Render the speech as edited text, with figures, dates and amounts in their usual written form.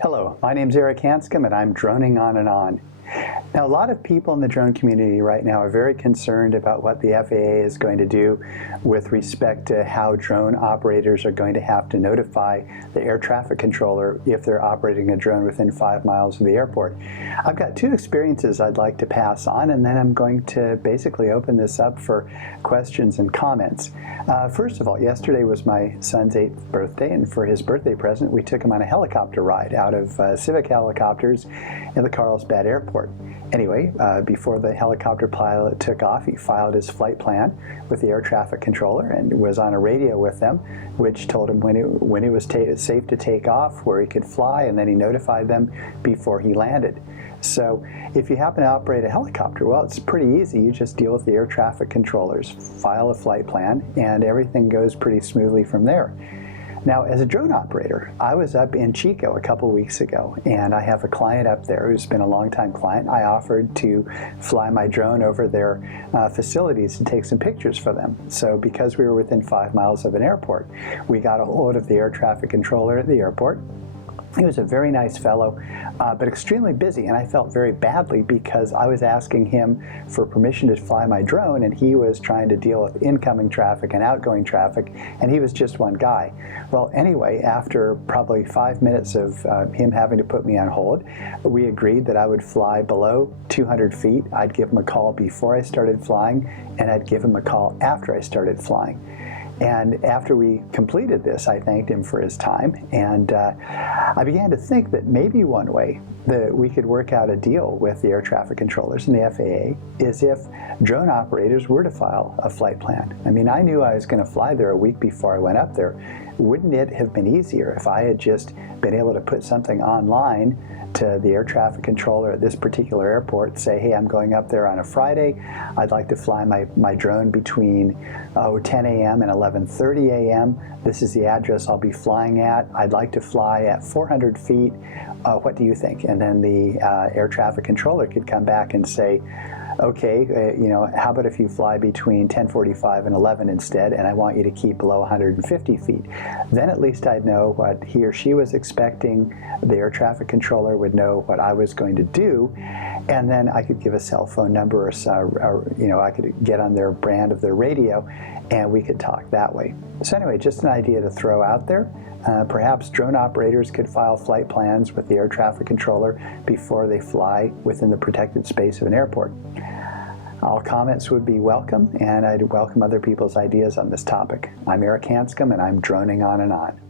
Hello, my name's Hanscom and I'm droning on and on. Now, a lot of people in the drone community right now are very concerned about what the FAA is going to do with respect to how drone operators are going to have to notify the air traffic controller if they're operating a drone within 5 miles of the airport. I've got two experiences I'd like to pass on, and then I'm going to basically open this up for questions and comments. First of all, yesterday was my son's 8th birthday, and for his birthday present, we took him on a helicopter ride out of Civic helicopters in the Carlsbad airport. Anyway, before the helicopter pilot took off, he filed his flight plan with the air traffic controller and was on a radio with them, which told him when it was safe to take off, where he could fly, and then he notified them before he landed. So if you happen to operate a helicopter, well, it's pretty easy. You just deal with the air traffic controllers, file a flight plan, and everything goes pretty smoothly from there. Now, as a drone operator, I was up in Chico a couple weeks ago, and I have a client up there who's been a longtime client. I offered to fly my drone over their facilities and take some pictures for them. So because we were within 5 miles of an airport, we got a hold of the air traffic controller at the airport. He was a very nice fellow, but extremely busy, and I felt very badly because I was asking him for permission to fly my drone, and he was trying to deal with incoming traffic and outgoing traffic, and he was just one guy. Well, anyway, after probably 5 minutes of him having to put me on hold, we agreed that I would fly below 200 feet. I'd give him a call before I started flying, and I'd give him a call after I started flying. And after we completed this, I thanked him for his time, and I began to think that maybe one way that we could work out a deal with the air traffic controllers and the FAA is if drone operators were to file a flight plan. I mean, I knew I was going to fly there a week before I went up there. Wouldn't it have been easier if I had just been able to put something online to the air traffic controller at this particular airport, say, hey, I'm going up there on a Friday. I'd like to fly my drone between 10 a.m. and 11:30 a.m. This is the address I'll be flying at. I'd like to fly at 400 feet. What do you think? And then the air traffic controller could come back and say, okay, how about if you fly between 10:45 and 11 instead, and I want you to keep below 150 feet. Then at least I'd know what he or she was expecting. The air traffic controller would know what I was going to do, and then I could give a cell phone number, or I could get on their brand of their radio, and we could talk that way. So anyway, just an idea to throw out there. Perhaps drone operators could file flight plans with the air traffic controller before they fly within the protected space of an airport. All comments would be welcome, and I'd welcome other people's ideas on this topic. I'm Hanscom, and I'm droning on and on.